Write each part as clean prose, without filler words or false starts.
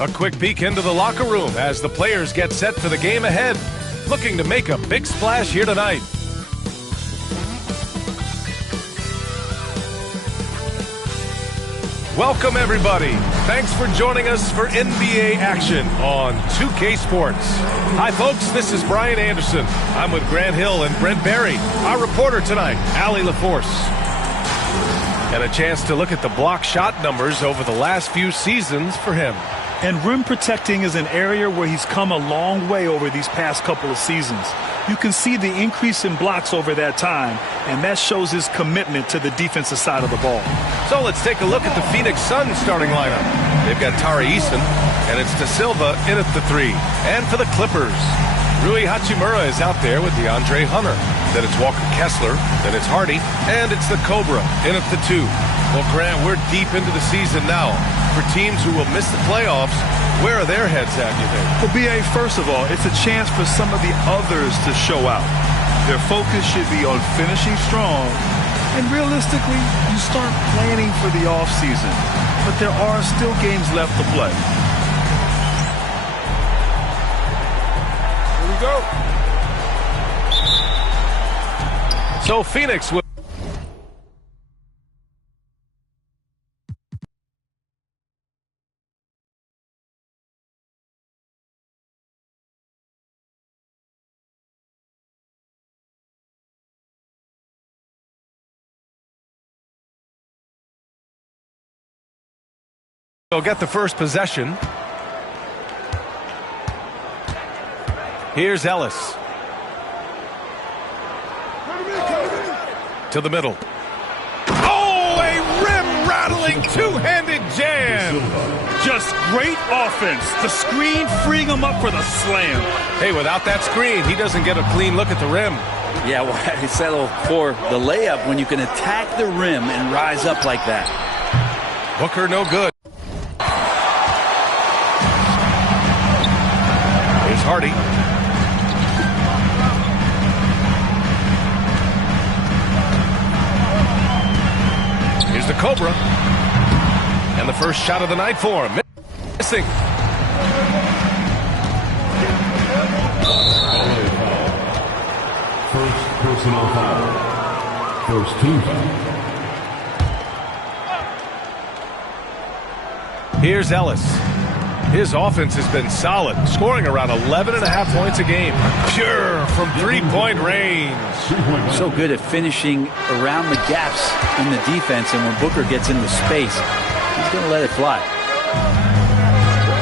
A quick peek into the locker room as the players get set for the game ahead, looking to make a big splash here tonight. Welcome, everybody. Thanks for joining us for NBA action on 2K Sports. Hi, folks. This is Brian Anderson. I'm with Grant Hill and Brent Berry. Our reporter tonight, Allie LaForce. And a chance to look at the block shot numbers over the last few seasons for him. And rim protecting is an area where he's come a long way over these past couple of seasons. You can see the increase in blocks over that time, and that shows his commitment to the defensive side of the ball. So let's take a look at the Phoenix Suns starting lineup. They've got Tari Eason, and it's De Silva in at the 3. And for the Clippers, Rui Hachimura is out there with DeAndre Hunter. Then it's Walker Kessler, then it's Hardy, and it's the Cobra in at the 2. Well, Grant, we're deep into the season now. For teams who will miss the playoffs, where are their heads at, you think? Well, B.A., first of all, it's a chance for some of the others to show out. Their focus should be on finishing strong, and realistically, you start planning for the offseason. But there are still games left to play. Here we go. So Phoenix will... They'll get the first possession. Here's Ellis. To the middle. Oh, a rim-rattling two-handed jam. Just great offense. The screen freeing him up for the slam. Hey, without that screen, he doesn't get a clean look at the rim. Yeah, well, he settled for the layup when you can attack the rim and rise up like that. Booker, no good. Here's Hardy. Here's the Cobra. And the first shot of the night for him. Missing. First personal foul. First team foul. Here's Ellis. His offense has been solid, scoring around 11.5 points a game. Pure from three-point range. So good at finishing around the gaps in the defense, and when Booker gets into space, he's going to let it fly.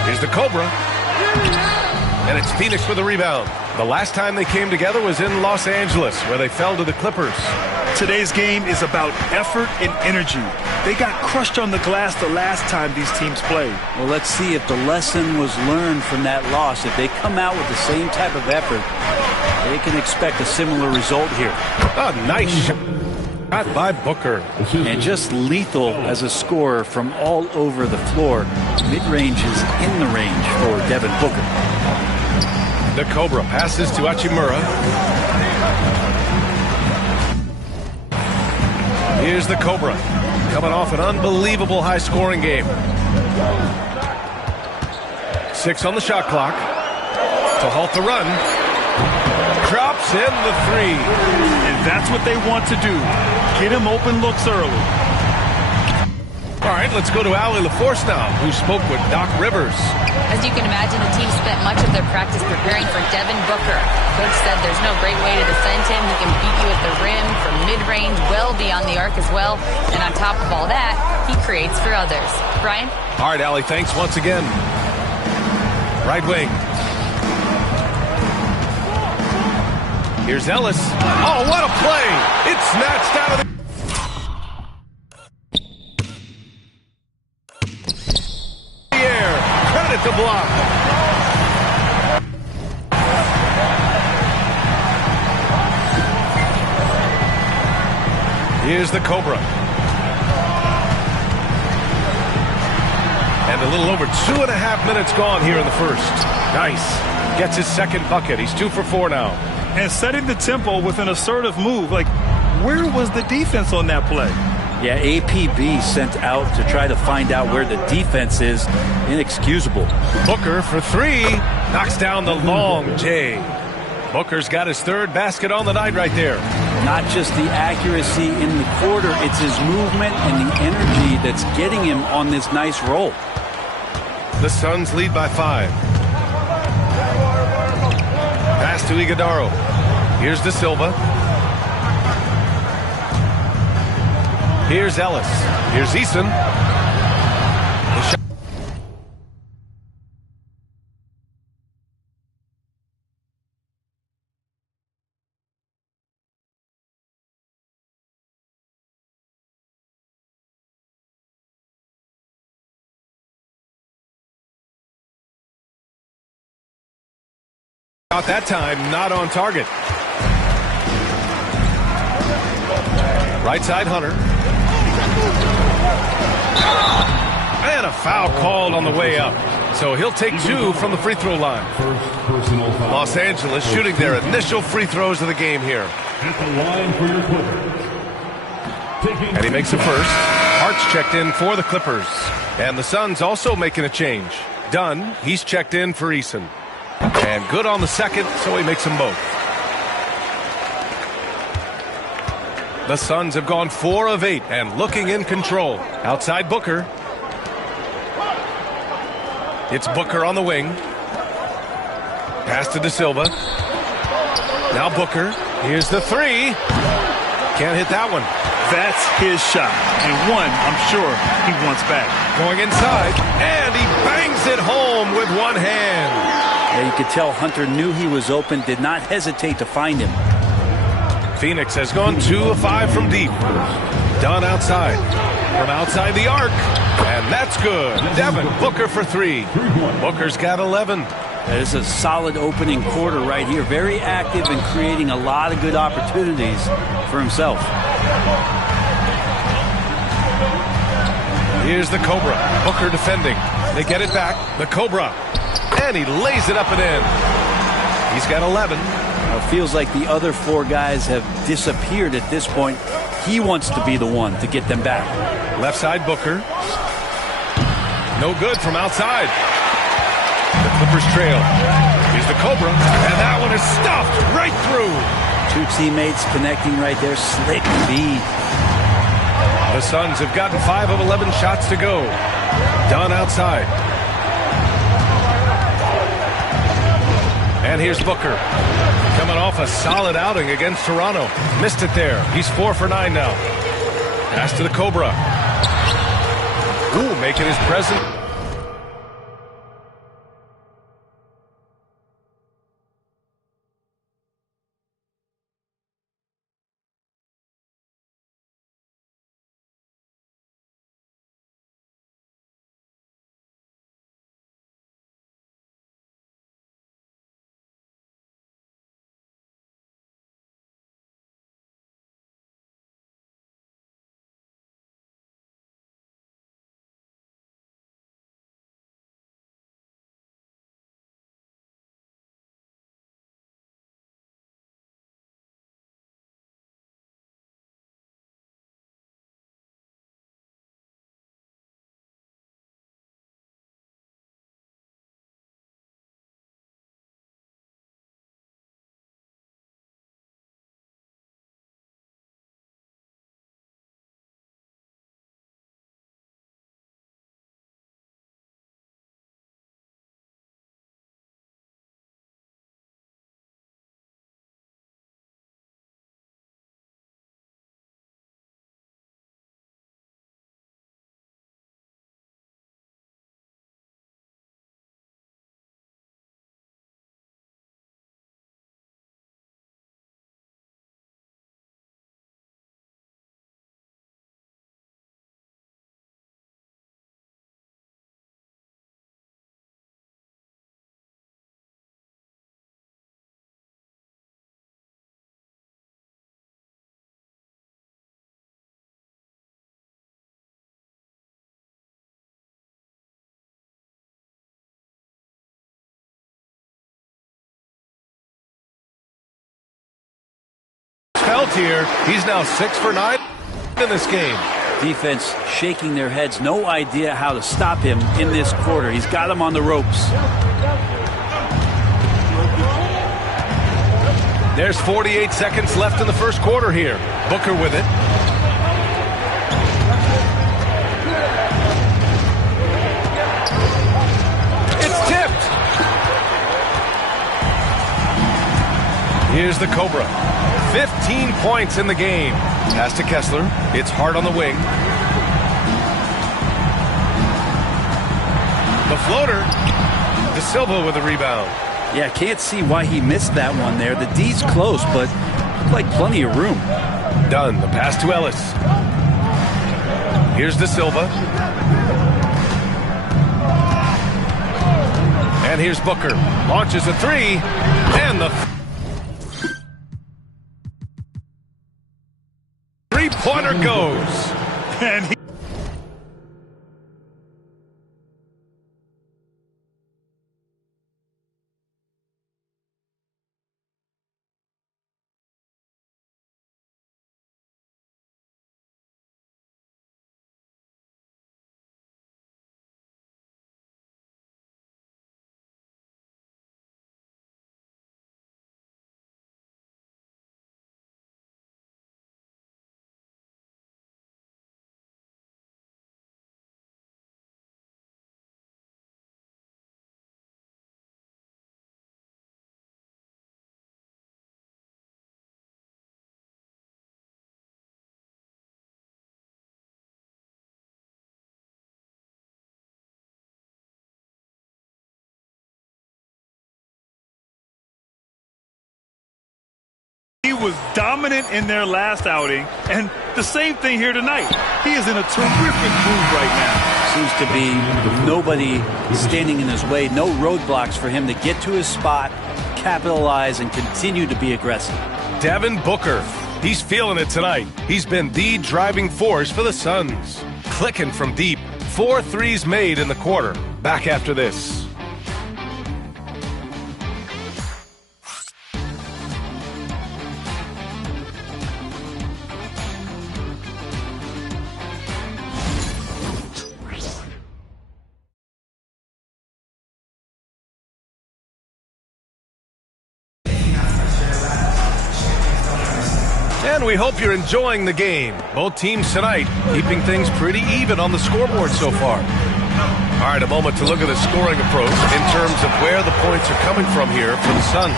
Here's the Cobra. And it's Phoenix for the rebound. The last time they came together was in Los Angeles, where they fell to the Clippers. Today's game is about effort and energy. They got crushed on the glass the last time these teams played. Well, let's see if the lesson was learned from that loss. If they come out with the same type of effort, they can expect a similar result here. A nice shot by Booker. And just lethal as a scorer from all over the floor. Mid-range is in the range for Devin Booker. The Cobra passes to Hachimura. Here's the Cobra, coming off an unbelievable high-scoring game. 6 on the shot clock. To halt the run. Drops in the 3. And that's what they want to do. Get him open looks early. All right, let's go to Allie LaForce now, who spoke with Doc Rivers. As you can imagine, the team spent much of their practice preparing for Devin Booker. Coach said there's no great way to defend him. He can beat you at the rim, from mid-range, well beyond the arc as well. And on top of all that, he creates for others. Brian? All right, Allie, thanks once again. Right wing. Here's Ellis. Oh, what a play! It's snatched out of the... the block. Here's the Cobra. And a little over 2.5 minutes gone here in the first. Nice. Gets his second bucket. He's 2 for 4 now. And setting the tempo with an assertive move. Like, where was the defense on that play? Yeah, APB sent out to try to find out where the defense is. Inexcusable. Booker for three. Knocks down the long J. Booker's got his third basket on the night right there. Not just the accuracy in the quarter, it's his movement and the energy that's getting him on this nice roll. The Suns lead by 5. Pass to Iguodaro. Here's De Silva. Here's Ellis. Here's Eason. The shot. Out that time, not on target. Right side, Hunter. And a foul called on the way up. So he'll take 2 from the free throw line. First personal foul. Los Angeles shooting their initial free throws of the game here. At the line for your Clippers. And he makes the first. Hart's checked in for the Clippers. And the Suns also making a change. Dunn, he's checked in for Eason. And good on the second, so he makes them both. The Suns have gone 4 of 8 and looking in control. Outside Booker. It's Booker on the wing. Pass to De Silva. Now Booker. Here's the three. Can't hit that one. That's his shot. And one, I'm sure, he wants back. Going inside, and he bangs it home with one hand. Yeah, you could tell Hunter knew he was open, did not hesitate to find him. Phoenix has gone 2 of 5 from deep. Dunn outside. From outside the arc. And that's good. Devin Booker for 3. Booker's got 11. That is a solid opening quarter right here. Very active and creating a lot of good opportunities for himself. Here's the Cobra. Booker defending. They get it back. The Cobra. And he lays it up and in. He's got 11. It feels like the other 4 guys have disappeared at this point. He wants to be the one to get them back. Left side Booker. No good from outside. The Clippers trail. Here's the Cobra. And that one is stuffed right through. 2 teammates connecting right there. Slick feed. The Suns have gotten 5 of 11 shots to go. Dunn outside. And here's Booker. Coming off a solid outing against Toronto. Missed it there. He's 4 for 9 now. Pass to the Cobra. Ooh, making his presence. Felt here. He's now 6 for 9 in this game. Defense shaking their heads. No idea how to stop him in this quarter. He's got him on the ropes. There's 48 seconds left in the first quarter here. Booker with it. It's tipped. Here's the Cobra. 15 points in the game. Pass to Kessler. It's Hart on the wing. The floater. De Silva with the rebound. Yeah, can't see why he missed that one there. The D's close, but looked like plenty of room. Done. The pass to Ellis. Here's De Silva. And here's Booker. Launches a three. And the three-pointer goes. And he was dominant in their last outing, and the same thing here tonight. He is in a terrific groove right now. Seems to be nobody standing in his way. No roadblocks for him to get to his spot, capitalize, and continue to be aggressive. Devin Booker. He's feeling it tonight. He's been the driving force for the Suns. Clicking from deep. 4 threes made in the quarter. Back after this. And we hope you're enjoying the game. Both teams tonight keeping things pretty even on the scoreboard so far. All right, a moment to look at the scoring approach in terms of where the points are coming from here for the Suns.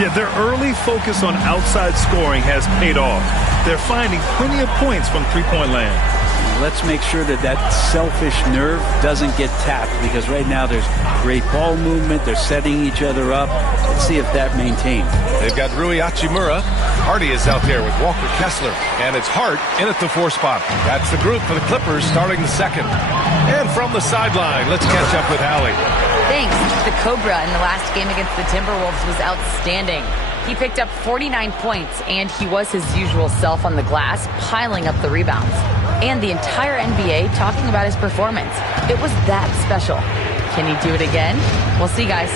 Yeah, their early focus on outside scoring has paid off. They're finding plenty of points from three-point land. Let's make sure that that selfish nerve doesn't get tapped, because right now there's great ball movement. They're setting each other up. Let's see if that maintains. They've got Rui Hachimura. Hardy is out there with Walker Kessler. And it's Hart in at the 4 spot. That's the group for the Clippers starting the second. And from the sideline, let's catch up with Hallie. Thanks. The Cobra in the last game against the Timberwolves was outstanding. He picked up 49 points, and he was his usual self on the glass, piling up the rebounds. And the entire NBA talking about his performance. It was that special. Can he do it again? We'll see, guys.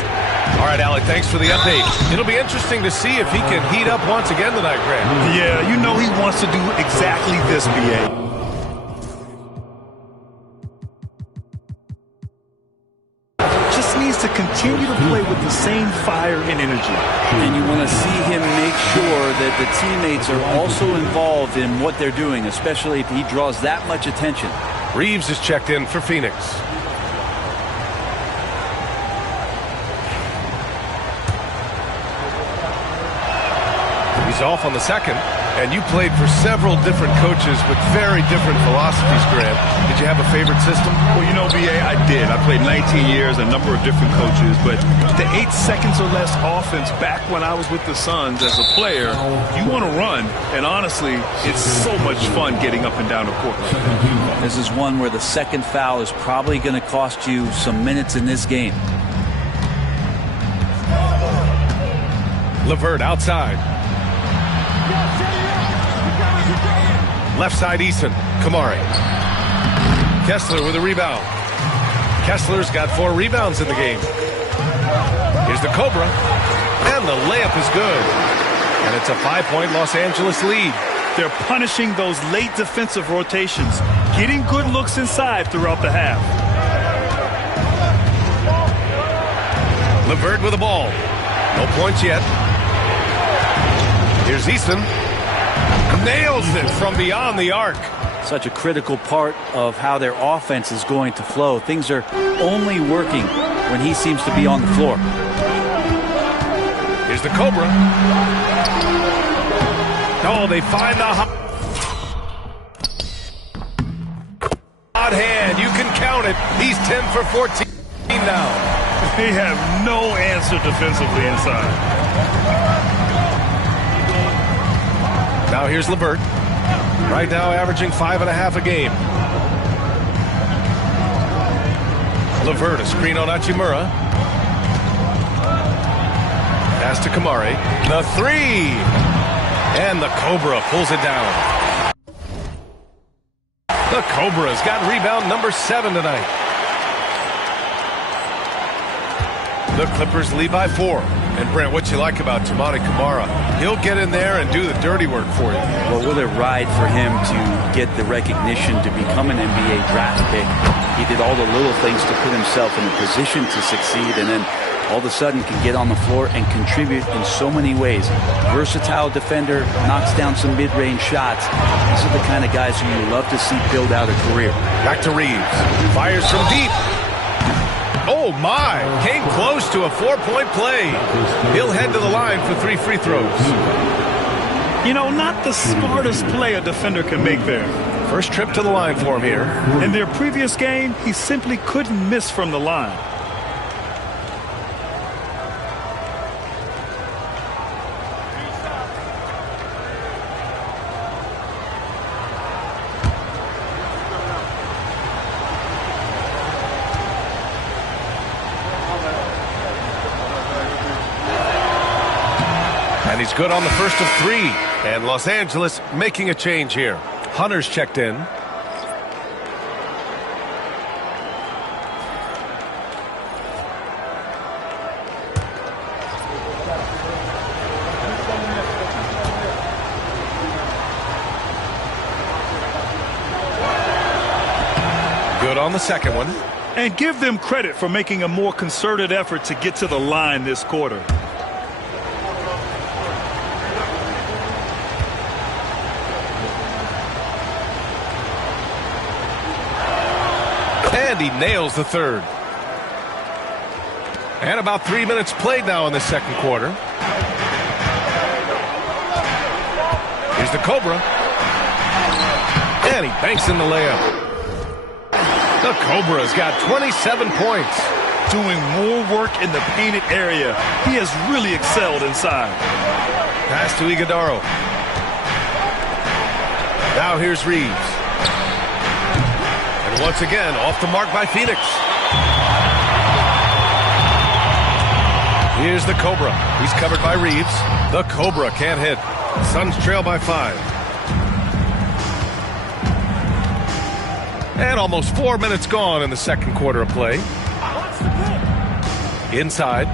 All right, Alec, thanks for the update. It'll be interesting to see if he can heat up once again tonight, Grant. Yeah, you know he wants to do exactly this, B.A. Just needs to continue to play with the same fire and energy. And you want to see him make sure that the teammates are also involved in what they're doing, especially if he draws that much attention. Reeves is checked in for Phoenix. He's off on the second, and you played for several different coaches with very different philosophies, Grant. Did you have a favorite system? Well, you know, B.A., I did. I played 19 years, a number of different coaches, but the 8 seconds or less offense back when I was with the Suns as a player, you want to run, and honestly, it's so much fun getting up and down the court. This is one where the second foul is probably going to cost you some minutes in this game. LeVert outside. Left side, Eason. Kamari. Kessler with a rebound. Kessler's got 4 rebounds in the game. Here's the Cobra. And the layup is good. And it's a 5-point Los Angeles lead. They're punishing those late defensive rotations, getting good looks inside throughout the half. LeVert with the ball. No points yet. Here's Easton. Nails it from beyond the arc. Such a critical part of how their offense is going to flow. Things are only working when he seems to be on the floor. Here's the Cobra. Oh, they find the hot hand. You can count it. He's 10 for 14 now. They have no answer defensively inside. Now here's LeVert. Right now averaging 5.5 a game. LeVert, a screen on Hachimura. Pass to Kamari. The three. And the Cobra pulls it down. The Cobra's got rebound number 7 tonight. The Clippers lead by 4. And Brent, what you like about Toumani Camara? He'll get in there and do the dirty work for you. Well, what a ride for him to get the recognition to become an NBA draft pick. He did all the little things to put himself in a position to succeed, and then all of a sudden can get on the floor and contribute in so many ways. Versatile defender, knocks down some mid-range shots. These are the kind of guys who you love to see build out a career. Back to Reeves. Fires from deep. Oh, my. Came close to a 4-point play. He'll head to the line for 3 free throws. You know, not the smartest play a defender can make there. First trip to the line for him here. In their previous game, he simply couldn't miss from the line. And he's good on the first of 3. And Los Angeles making a change here. Hunter's checked in. Good on the second one. And give them credit for making a more concerted effort to get to the line this quarter. And he nails the third. And about 3 minutes played now in the second quarter. Here's the Cobra. And he banks in the layup. The Cobra's got 27 points. Doing more work in the painted area. He has really excelled inside. Pass to Iguodaro. Now here's Reeves. And once again, off the mark by Phoenix. Here's the Cobra. He's covered by Reeves. The Cobra can't hit. Suns trail by 5. And almost 4 minutes gone in the second quarter of play. Inside.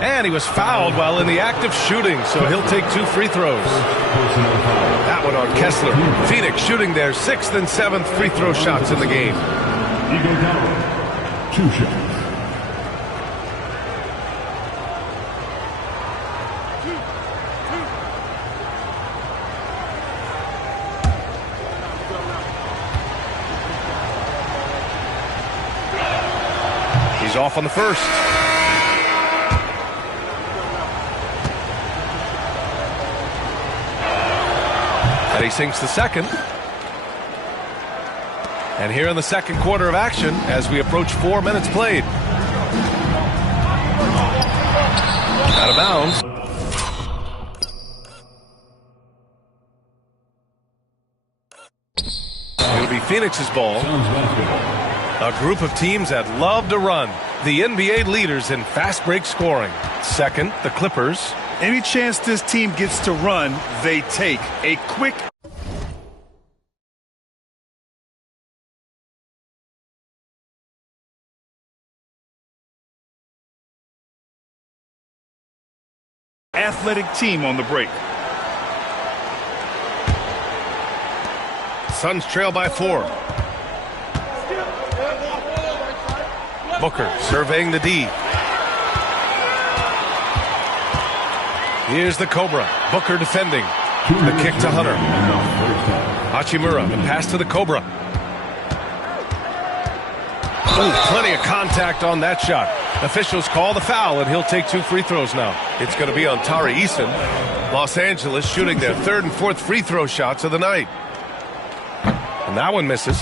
And he was fouled while in the act of shooting, so he'll take 2 free throws. That one on Kessler. Phoenix shooting their 6th and 7th free throw shots in the game. Iguodala, 2 shots. He's off on the first. And he sinks the second. And here in the second quarter of action, as we approach 4 minutes played. Out of bounds. It'll be Phoenix's ball. A group of teams that love to run. The NBA leaders in fast break scoring. Second, the Clippers. Any chance this team gets to run, they take. A quick athletic team on the break. Suns trail by 4. Booker surveying the D. Here's the Cobra. Booker defending. The kick to Hunter. Hachimura, the pass to the Cobra. Oh, plenty of contact on that shot. Officials call the foul, and he'll take 2 free throws now. It's going to be on Tari Eason. Los Angeles shooting their 3rd and 4th free throw shots of the night. And that one misses.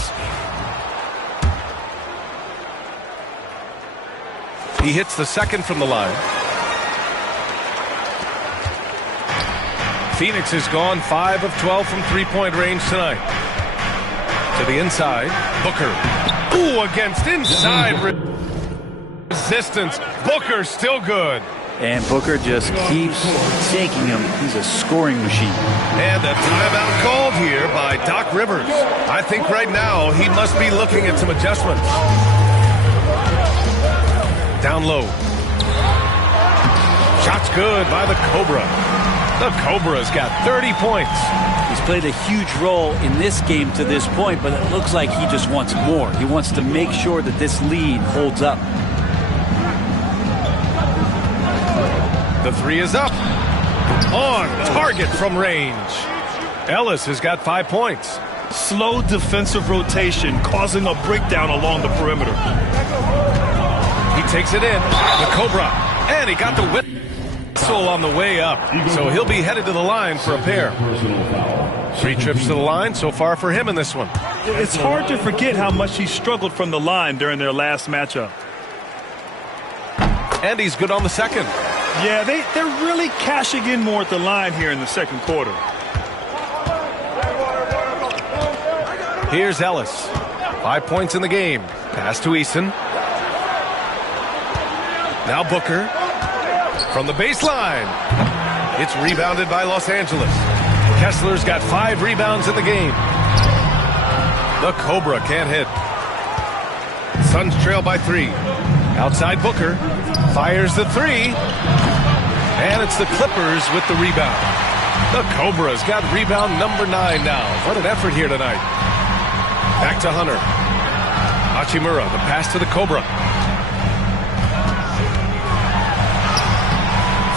He hits the 2nd from the line. Phoenix has gone 5 of 12 from three-point range tonight. To the inside, Booker. Ooh, against inside resistance. Booker still good. And Booker just keeps taking him. He's a scoring machine. And a timeout called here by Doc Rivers. I think right now he must be looking at some adjustments. Down low. Shot's good by the Cobra. The Cobra's got 30 points. He's played a huge role in this game to this point, but it looks like he just wants more. He wants to make sure that this lead holds up. The 3 is up. On target from range. Ellis has got 5 points. Slow defensive rotation causing a breakdown along the perimeter. He takes it in. The Cobra. And he got the whistle on the way up. So he'll be headed to the line for a pair. 3 trips to the line so far for him in this one. It's hard to forget how much he struggled from the line during their last matchup. And he's good on the 2nd. Yeah, they're really cashing in more at the line here in the 2nd quarter. Here's Ellis. 5 points in the game. Pass to Eason. Now Booker. From the baseline. It's rebounded by Los Angeles. Kessler's got 5 rebounds in the game. The Cobra can't hit. Suns trail by 3. Outside Booker. Fires the 3. And it's the Clippers with the rebound. The Cobra's got rebound number 9 now. What an effort here tonight. Back to Hunter. Hachimura, the pass to the Cobra.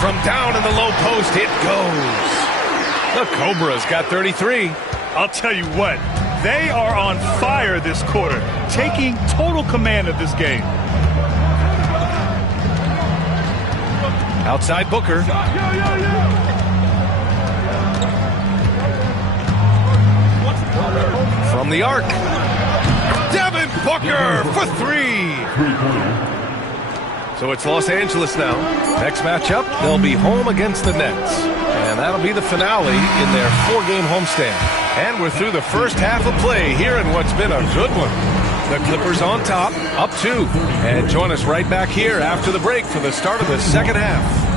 From down in the low post, it goes. The Cobra's got 33. I'll tell you what, they are on fire this quarter, taking total command of this game. Outside Booker. From the arc. Devin Booker for 3. So it's Los Angeles now. Next matchup, they'll be home against the Nets. And that'll be the finale in their 4-game homestand. And we're through the first half of play here in what's been a good one. The Clippers on top, up 2. And join us right back here after the break for the start of the second half.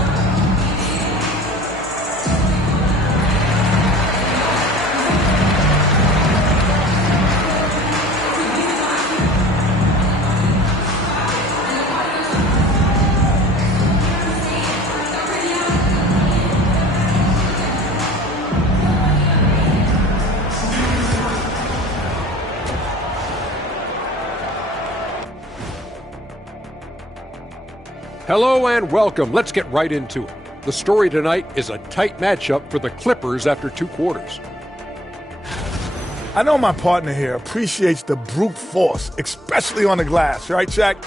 Hello and welcome. Let's get right into it. The story tonight is a tight matchup for the Clippers after 2 quarters. I know my partner here appreciates the brute force, especially on the glass, right, Shaq?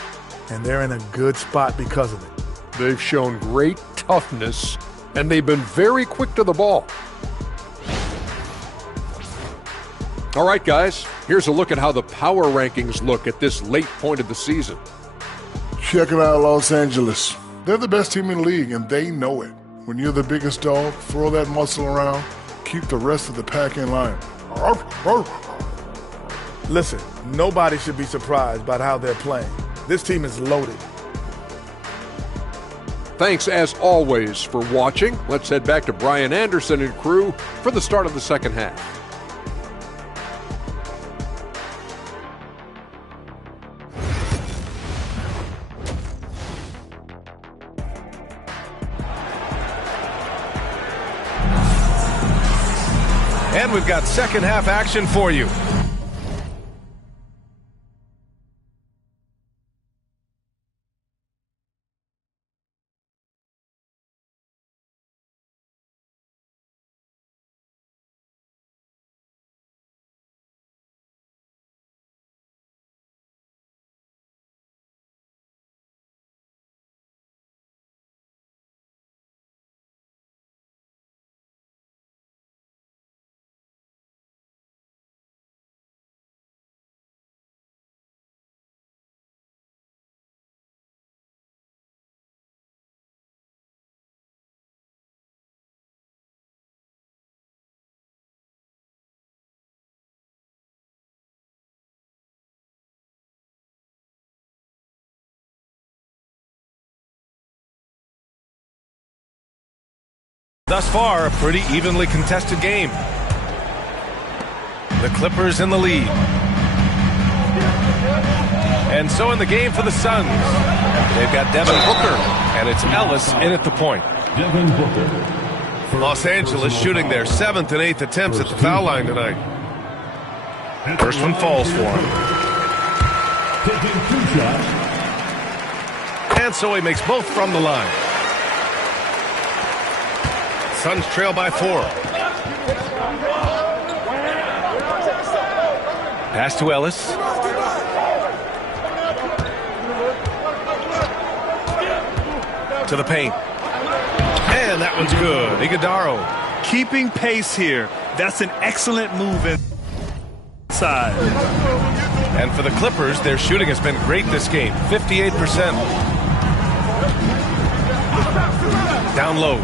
And they're in a good spot because of it. They've shown great toughness, and they've been very quick to the ball. All right, guys, here's a look at how the power rankings look at this late point of the season. Check it out, Los Angeles. They're the best team in the league, and they know it. When you're the biggest dog, throw that muscle around, keep the rest of the pack in line. Listen, nobody should be surprised by how they're playing. This team is loaded. Thanks, as always, for watching. Let's head back to Brian Anderson and crew for the start of the second half. And we've got second half action for you. Thus far, a pretty evenly contested game. The Clippers in the lead. And so in the game for the Suns, they've got Devin Booker, and it's Ellis in at the point. Devin Booker. Los Angeles shooting their 7th and 8th attempts at the foul line tonight. First one falls for him. Taking 2 shots. And so he makes both from the line. Suns trail by 4. Pass to Ellis. To the paint. And that one's good. Iguodaro. Keeping pace here. That's an excellent move inside. And for the Clippers, their shooting has been great this game. 58%. Down low.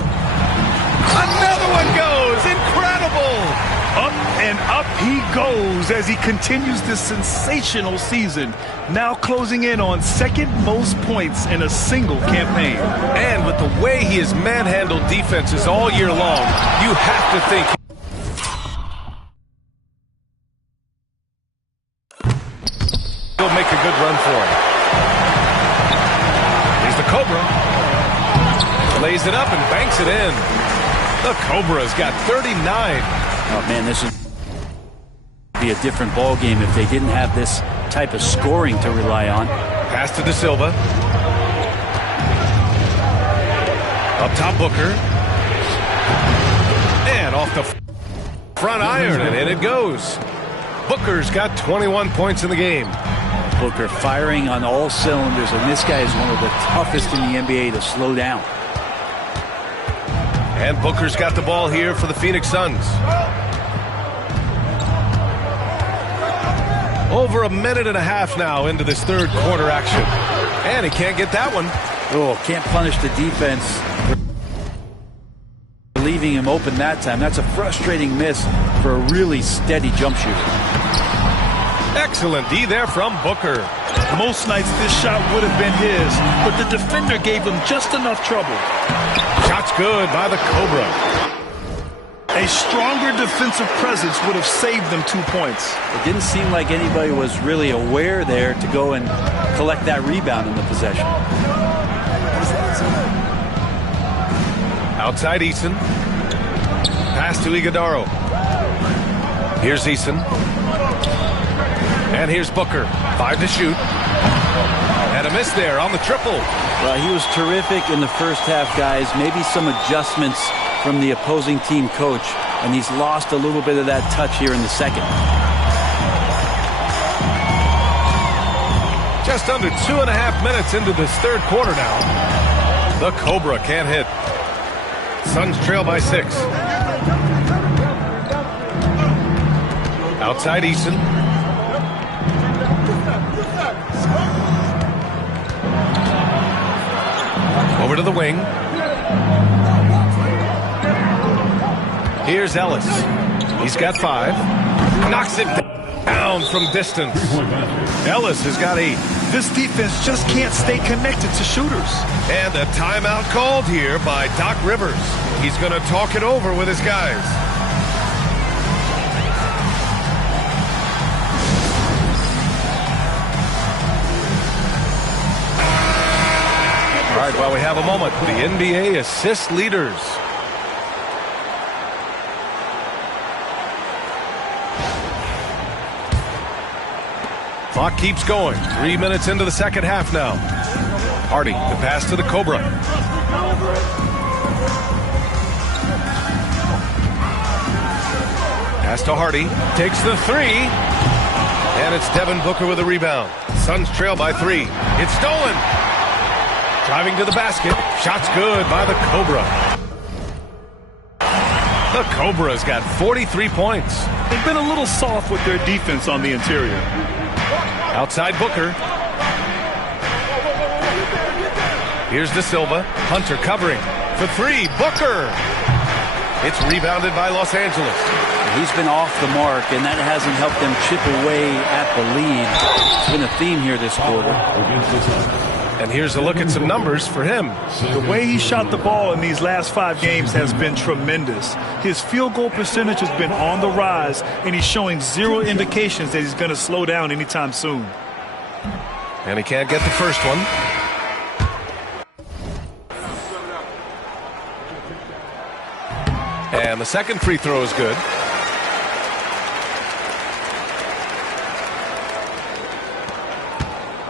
Another one goes. Incredible. Up and up he goes as he continues this sensational season. Now closing in on second most points in a single campaign. And with the way he has manhandled defenses all year long, you have to think he'll make a good run for it. Here's the Cobra. Lays it up and banks it in. The Cobra's got 39. Oh, man, this would be a different ball game if they didn't have this type of scoring to rely on. Pass to De Silva. Up top, Booker. And off the front iron, and in it goes. Booker's got 21 points in the game. Booker firing on all cylinders, and this guy is one of the toughest in the NBA to slow down. And Booker's got the ball here for the Phoenix Suns. Over a minute and a half now into this third quarter action. And he can't get that one. Oh, can't punish the defense for leaving him open that time. That's a frustrating miss for a really steady jump shooter. Excellent D there from Booker. Most nights this shot would have been his, but the defender gave him just enough trouble. Shot's good by the Cobra. A stronger defensive presence would have saved them 2 points. It didn't seem like anybody was really aware there to go and collect that rebound in the possession. Outside Eason. Pass to Iguodaro. Here's Eason. And here's Booker. 5 to shoot. And a miss there on the triple. Well, he was terrific in the first half, guys. Maybe some adjustments from the opposing team coach, and he's lost a little bit of that touch here in the second. Just under 2.5 minutes into this third quarter now. The Cobra can't hit. Suns trail by 6. Outside Eason. Over to the wing. Here's Ellis. He's got 5. Knocks it down from distance. Ellis has got 8. This defense just can't stay connected to shooters. And a timeout called here by Doc Rivers. He's going to talk it over with his guys. All right, while we have a moment, the NBA assist leaders. Clock keeps going. 3 minutes into the second half now. Hardy, the pass to the Cobra. Pass to Hardy. Takes the three. And it's Devin Booker with a rebound. Suns trail by 3. It's stolen. Driving to the basket. Shot's good by the Cobra. The Cobra's got 43 points. They've been a little soft with their defense on the interior. Outside Booker. Here's De Silva. Hunter covering for 3. Booker. It's rebounded by Los Angeles. He's been off the mark, and that hasn't helped them chip away at the lead. It's been a theme here this quarter. And here's a look at some numbers for him. The way he shot the ball in these last 5 games has been tremendous. His field goal percentage has been on the rise, and he's showing zero indications that he's going to slow down anytime soon. And he can't get the first one. And the second free throw is good.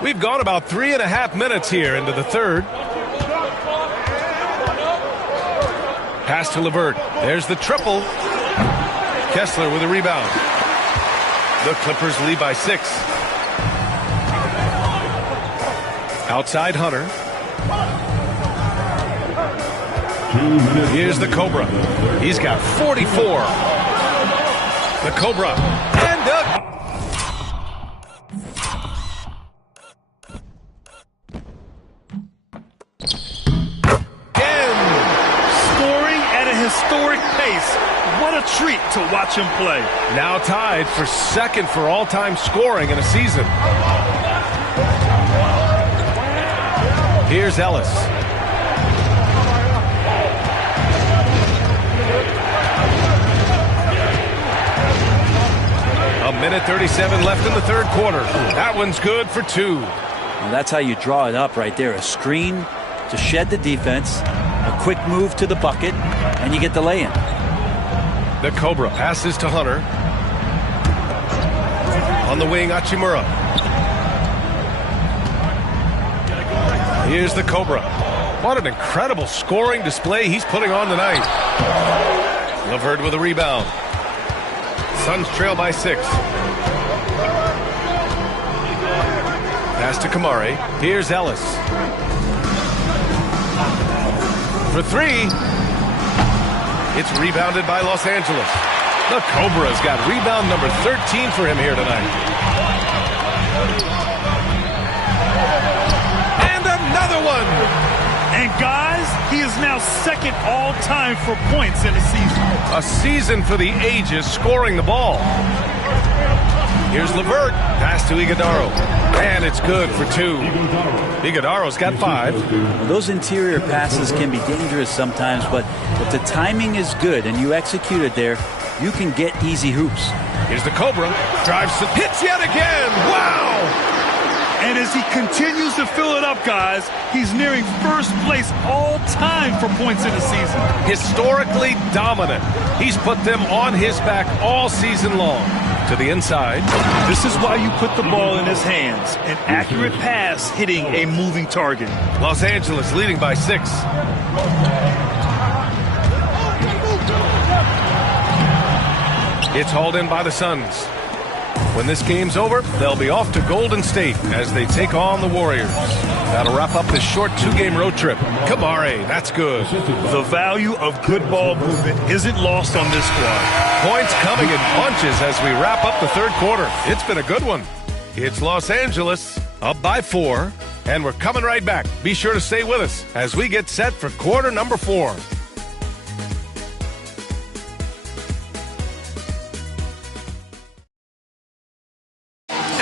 We've gone about 3.5 minutes here into the third. Pass to LeVert. There's the triple. Kessler with a rebound. The Clippers lead by 6. Outside Hunter. Here's the Cobra. He's got 44. The Cobra. And again. Scoring at a historic pace. What a treat to watch him play. Now tied for second for all-time scoring in a season. Here's Ellis. A minute 37 left in the third quarter. That one's good for 2. And that's how you draw it up right there. A screen to shed the defense, a quick move to the bucket, and you get the lay-in. The Cobra passes to Hunter. On the wing, Hachimura. Here's the Cobra. What an incredible scoring display he's putting on tonight. LeVert with a rebound. Suns trail by 6. Pass to Kamari. Here's Ellis. For 3. It's rebounded by Los Angeles. The Cobra's got rebound number 13 for him here tonight. And another one. And guys, he is now second all-time for points in a season. A season for the ages scoring the ball. Here's LeVert. Pass to Iguodaro. And it's good for 2. Iguodaro's got 5. Well, those interior passes can be dangerous sometimes, but if the timing is good and you execute it there, you can get easy hoops. Here's the Cobra. Drives to hits yet again. Wow! And as he continues to fill it up, guys, he's nearing first place all time for points in the season. Historically dominant. He's put them on his back all season long. To the inside. This is why you put the ball in his hands. An accurate pass hitting a moving target. Los Angeles leading by 6. It's hauled in by the Suns. When this game's over, they'll be off to Golden State as they take on the Warriors. That'll wrap up this short 2-game road trip. Kamari, that's good. The value of good ball movement isn't lost on this squad. Points coming in bunches as we wrap up the third quarter. It's been a good one. It's Los Angeles up by 4, and we're coming right back. Be sure to stay with us as we get set for quarter number 4.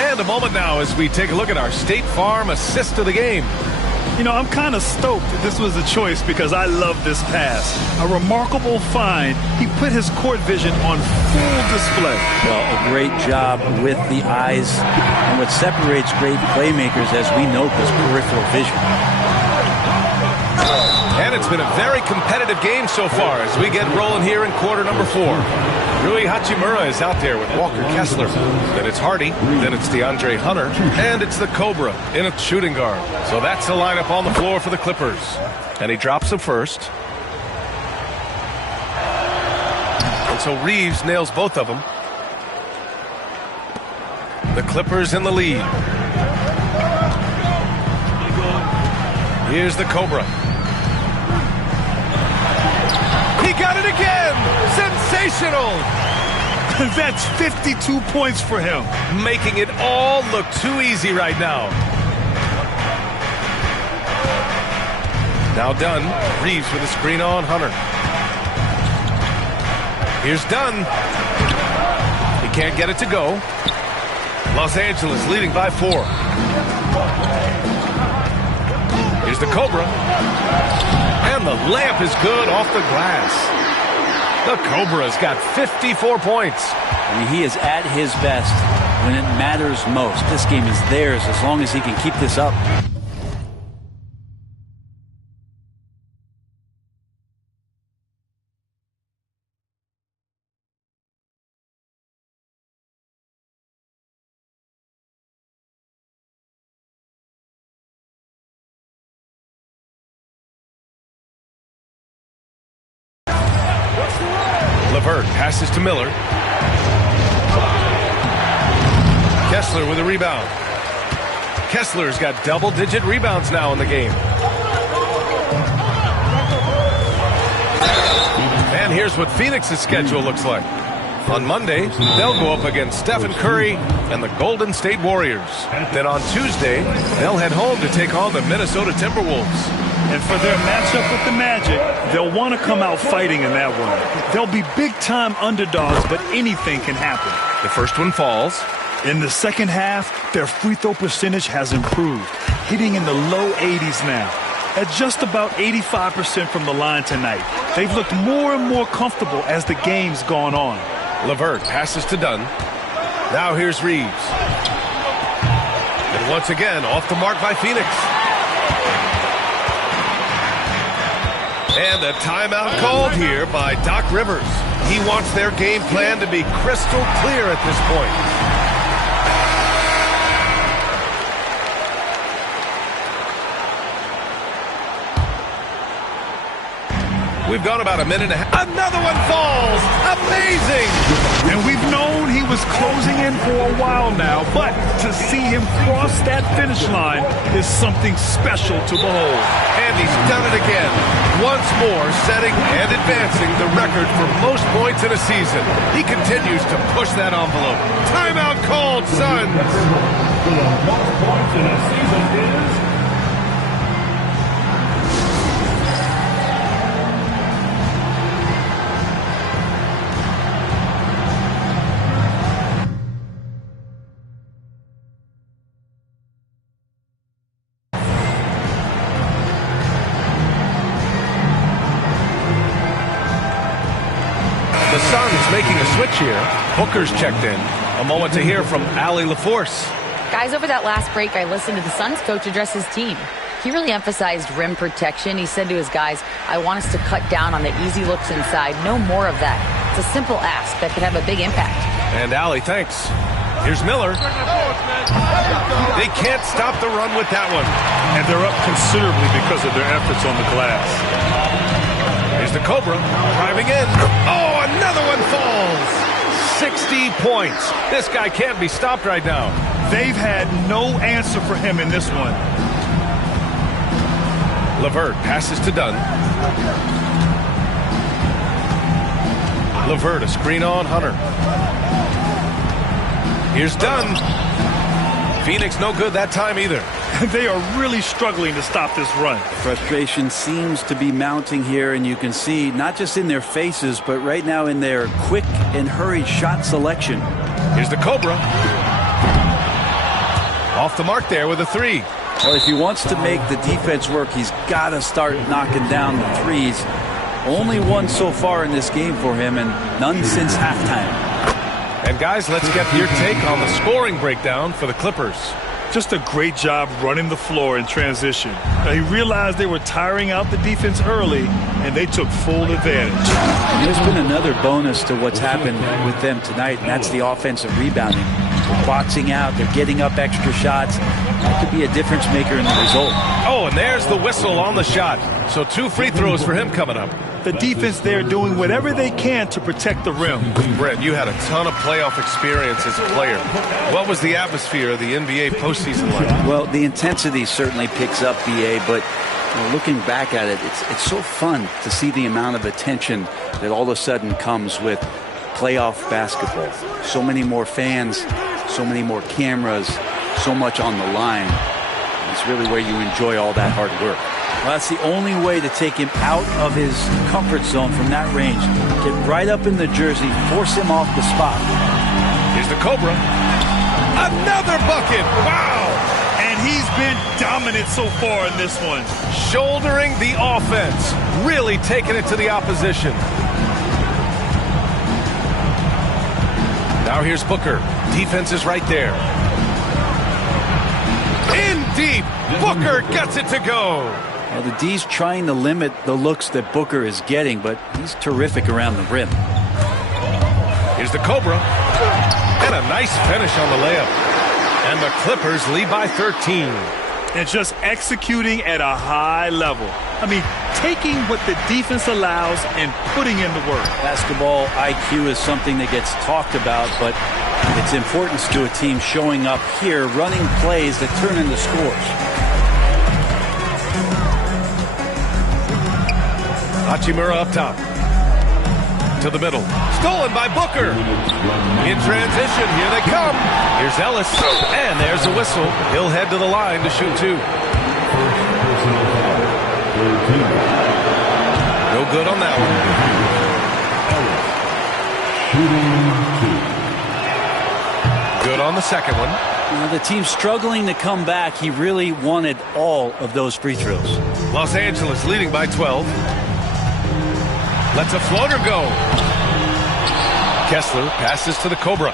And a moment now as we take a look at our State Farm assist of the game. You know, I'm kind of stoked that this was a choice because I love this pass. A remarkable find. He put his court vision on full display. Well, a great job with the eyes. And what separates great playmakers, as we note, is peripheral vision. And it's been a very competitive game so far as we get rolling here in quarter number 4. Rui Hachimura is out there with Walker Kessler. Then it's Hardy. Then it's DeAndre Hunter. And it's the Cobra in a shooting guard. So that's the lineup on the floor for the Clippers. And he drops him first. And so Reeves nails both of them. The Clippers in the lead. Here's the Cobra. He got it again! Sensational! That's 52 points for him. Making it all look too easy right now. Now Dunn. Reeves with a screen on Hunter. Here's Dunn. He can't get it to go. Los Angeles leading by 4. Here's the Cobra. And the layup is good off the glass. The Cobra's got 54 points. I mean, he is at his best when it matters most. This game is theirs as long as he can keep this up. LeVert passes to Miller. Kessler with a rebound. Kessler's got double-digit rebounds now in the game. And here's what Phoenix's schedule looks like. On Monday, they'll go up against Stephen Curry and the Golden State Warriors. Then on Tuesday, they'll head home to take on the Minnesota Timberwolves. And for their matchup with the Magic, they'll want to come out fighting in that one. They'll be big-time underdogs, but anything can happen. The first one falls. In the second half, their free throw percentage has improved, hitting in the low 80s now. At just about 85% from the line tonight. They've looked more and more comfortable as the game's gone on. LeVert passes to Dunn. Now here's Reeves. And once again, off the mark by Phoenix. And a timeout called here by Doc Rivers. He wants their game plan to be crystal clear at this point. We've gone about a minute and a half. Another one falls! Amazing! And we've known he was closing in for a while now, but to see him cross that finish line is something special to behold. And he's done it again. Once more, setting and advancing the record for most points in a season. He continues to push that envelope. Timeout called, Suns! For the most points in a season is... Making a switch here. Booker's checked in. A moment to hear from Allie LaForce. Guys, over that last break, I listened to the Suns coach address his team. He really emphasized rim protection. He said to his guys, I want us to cut down on the easy looks inside. No more of that. It's a simple ask that could have a big impact. And Allie, thanks. Here's Miller. They can't stop the run with that one. And they're up considerably because of their efforts on the glass. Here's the Cobra driving in. Oh, another one falls. 60 points. This guy can't be stopped right now. They've had no answer for him in this one. LeVert passes to Dunn. LeVert, a screen on Hunter. Here's Dunn. Phoenix no good that time either. They are really struggling to stop this run. Frustration seems to be mounting here, and you can see not just in their faces, but right now in their quick and hurried shot selection. Here's the Cobra. Off the mark there with a three. Well, if he wants to make the defense work, he's got to start knocking down the threes. Only one so far in this game for him, and none since halftime. And guys, let's get your take on the scoring breakdown for the Clippers. Just a great job running the floor in transition. Now, he realized they were tiring out the defense early, and they took full advantage. There's been another bonus to what's happened with them tonight, and that's the offensive rebounding. They're boxing out. They're getting up extra shots. That could be a difference maker in the result. Oh, and there's the whistle on the shot. So 2 free throws for him coming up. The defense there doing whatever they can to protect the rim. Brett, you had a ton of playoff experience as a player. What was the atmosphere of the NBA postseason like? Well, the intensity certainly picks up, BA, but looking back at it, it's so fun to see the amount of attention that all of a sudden comes with playoff basketball. So many more fans, so many more cameras, so much on the line. It's really where you enjoy all that hard work. Well, that's the only way to take him out of his comfort zone from that range. Get right up in the jersey, force him off the spot. Here's the Cobra. Another bucket! Wow! And he's been dominant so far in this one. Shouldering the offense. Really taking it to the opposition. Now here's Booker. Defense is right there. In deep. Booker gets it to go. Well, the D's trying to limit the looks that Booker is getting, but he's terrific around the rim. Here's the Cobra. And a nice finish on the layup. And the Clippers lead by 13. And just executing at a high level. I mean, taking what the defense allows and putting in the work. Basketball IQ is something that gets talked about, but its importance to a team showing up here, running plays that turn into scores. Hachimura up top. To the middle. Stolen by Booker. In transition, here they come. Here's Ellis. And there's the whistle. He'll head to the line to shoot 2. No good on that one. Good on the second one. The team's struggling to come back. He really wanted all of those free throws. Los Angeles leading by 12. Lets a floater go. Kessler passes to the Cobra.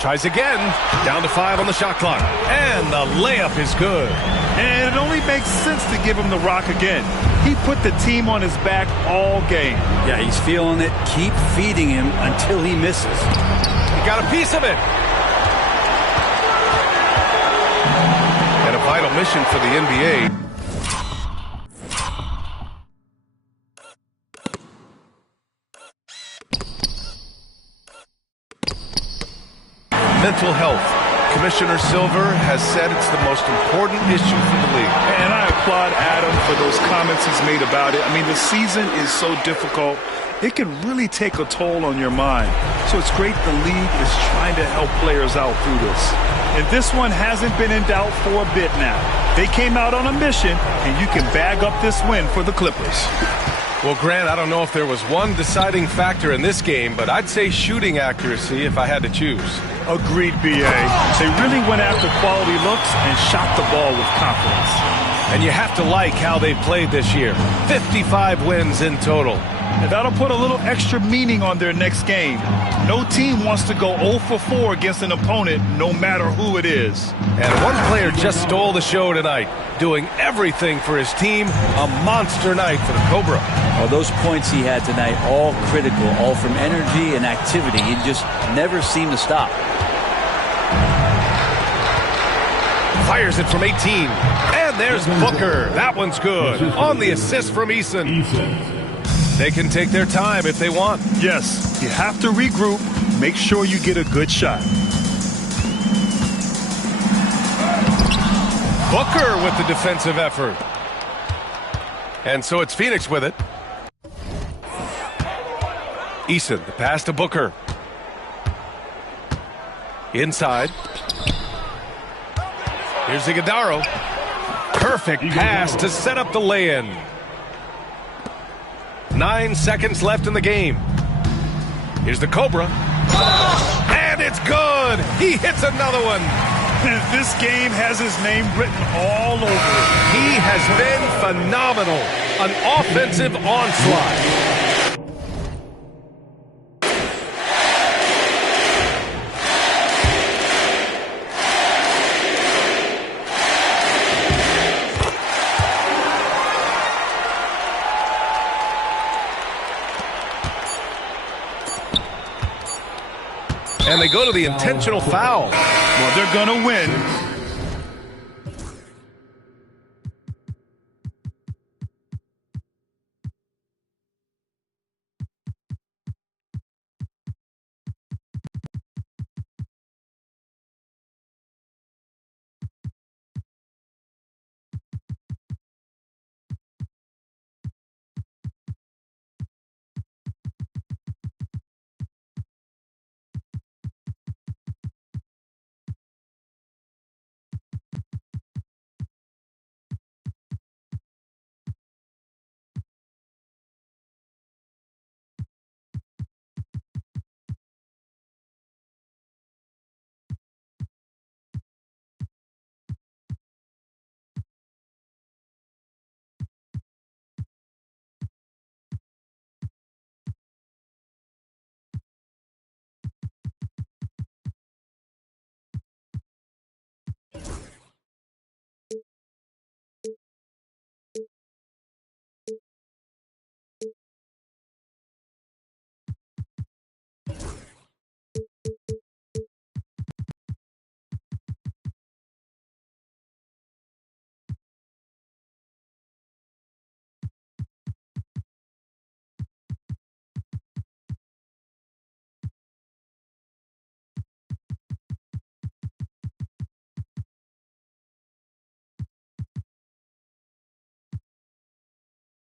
Tries again. Down to 5 on the shot clock. And the layup is good. And it only makes sense to give him the rock again. He put the team on his back all game. Yeah, he's feeling it. Keep feeding him until he misses. He got a piece of it. And a vital mission for the NBA. Mental health. Commissioner Silver has said it's the most important issue for the league. And I applaud Adam for those comments he's made about it. I mean, the season is so difficult. It can really take a toll on your mind. So it's great the league is trying to help players out through this. And this one hasn't been in doubt for a bit now. They came out on a mission, and you can bag up this win for the Clippers. Well, Grant, I don't know if there was one deciding factor in this game, but I'd say shooting accuracy if I had to choose. Agreed, B.A. They really went after quality looks and shot the ball with confidence. And you have to like how they played this year. 55 wins in total. And that'll put a little extra meaning on their next game. No team wants to go 0 for 4 against an opponent, no matter who it is. And one player just stole the show tonight, doing everything for his team. A monster night for the Cobra. Well, those points he had tonight, all critical, all from energy and activity. He just never seemed to stop. Fires it from 18. And there's Booker. That one's good. On the assist from Eason. They can take their time if they want. Yes, you have to regroup. Make sure you get a good shot. Booker with the defensive effort. And so it's Phoenix with it. Eason, the pass to Booker. Inside. Here's Iguodala. Perfect pass to set up the lay-in. 9 seconds left in the game. Here's the Cobra. And it's good! He hits another one. This game has his name written all over it. He has been phenomenal. An offensive onslaught. And they go to the intentional foul. Well, they're going to win.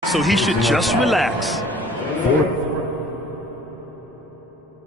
So he should just relax. Fourth